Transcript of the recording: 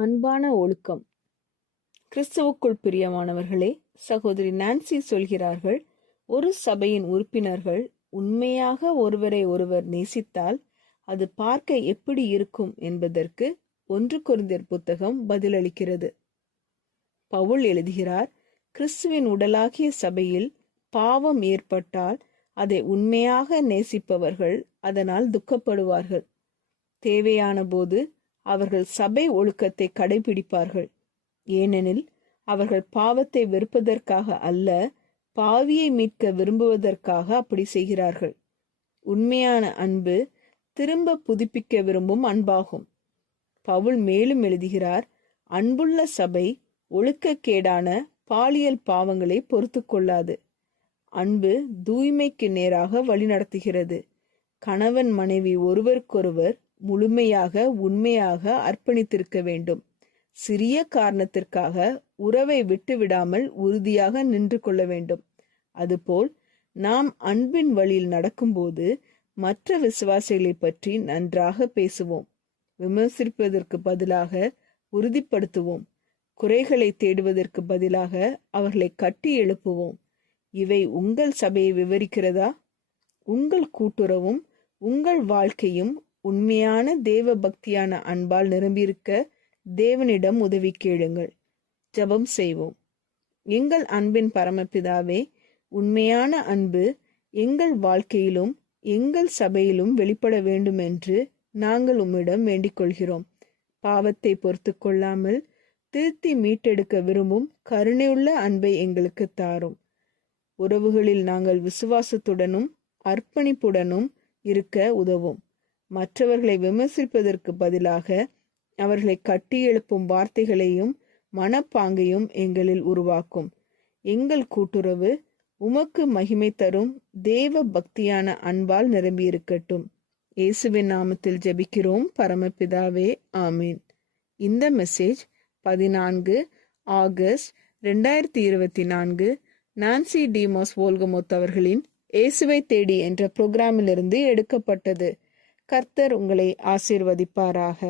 அன்பான ஒழுக்கம். கிறிஸ்துவுக்குள் பிரியமானவர்களே, சகோதரி நான்சி சொல்கிறார்கள், ஒரு சபையின் உறுப்பினர்கள் உண்மையாக ஒருவரை ஒருவர் நேசித்தால் அது பார்க்க எப்படி இருக்கும் என்பதற்கு 1 கொரிந்தியர் புத்தகம் பதிலளிக்கிறது. பவுல் எழுதுகிறார், கிறிஸ்துவின் உடலாகிய சபையில் பாவம் ஏற்பட்டால் அதை உண்மையாக நேசிப்பவர்கள் அதனால் துக்கப்படுவார்கள். தேவையான போது அவர்கள் சபை ஒழுக்கத்தை கடைபிடிப்பார்கள். ஏனெனில் அவர்கள் பாவத்தை வெறுப்பதற்காக அல்ல, பாவியை மீட்க விரும்புவதற்காக அப்படி செய்கிறார்கள். உண்மையான அன்பு திரும்ப புதுப்பிக்க விரும்பும் அன்பாகும். பவுல் மேலும் எழுதுகிறார், அன்புள்ள சபை ஒழுக்கக்கேடான பாலியல் பாவங்களை பொறுத்து கொள்ளாது. அன்பு தூய்மைக்கு நேராக வழிநடத்துகிறது. கணவன் மனைவி ஒருவருக்கொருவர் முழுமையாக உண்மையாக அர்ப்பணித்திருக்க வேண்டும். சிறிய காரணத்திற்காக உறவை விட்டுவிடாமல் உறுதியாக நின்று கொள்ள வேண்டும். அதுபோல் நாம் அன்பின் வழியில் நடக்கும்போது மற்ற விசுவாசிகளை பற்றி நன்றாக பேசுவோம். விமர்சிப்பதற்கு பதிலாக உறுதிப்படுத்துவோம். குறைகளை தேடுவதற்கு பதிலாக அவர்களை கட்டி எழுப்புவோம். இவை உங்கள் சபையை விவரிக்கிறதா? உங்கள் கூட்டுறவும் உங்கள் வாழ்க்கையும் உண்மையான தேவ பக்தியான அன்பால் நிரம்பியிருக்க தேவனிடம் உதவி கேளுங்கள். ஜெபம் செய்வோம். எங்கள் அன்பின் பரமபிதாவே, உண்மையான அன்பு எங்கள் வாழ்க்கையிலும் எங்கள் சபையிலும் வெளிப்பட வேண்டும் என்று நாங்கள் உம்மிடம் வேண்டிக் கொள்கிறோம். பாவத்தை பொறுத்து கொள்ளாமல் திருத்தி மீட்டெடுக்க விரும்பும் கருணையுள்ள அன்பை எங்களுக்கு தாரும். உறவுகளில் நாங்கள் விசுவாசத்துடனும் அர்ப்பணிப்புடனும் இருக்க உதவும். மற்றவர்களை விமர்சிப்பதற்கு பதிலாக அவர்களை கட்டி எழுப்பும் வார்த்தைகளையும் மனப்பாங்கையும் எங்களில் உருவாக்கும். எங்கள் கூட்டுறவு உமக்கு மகிமை தரும் தேவ பக்தியான அன்பால் நிரம்பியிருக்கட்டும். இயேசுவின் நாமத்தில் ஜெபிக்கிறோம் பரமபிதாவே, ஆமீன். இந்த மெசேஜ் 14 ஆகஸ்ட் 2024 நான்சி டிமோஸ் வோல்கமோத் அவர்களின் இயேசுவை தேடி என்ற புரோகிராமிலிருந்து எடுக்கப்பட்டது. கர்த்தர் உங்களை ஆசீர்வதிப்பாராக.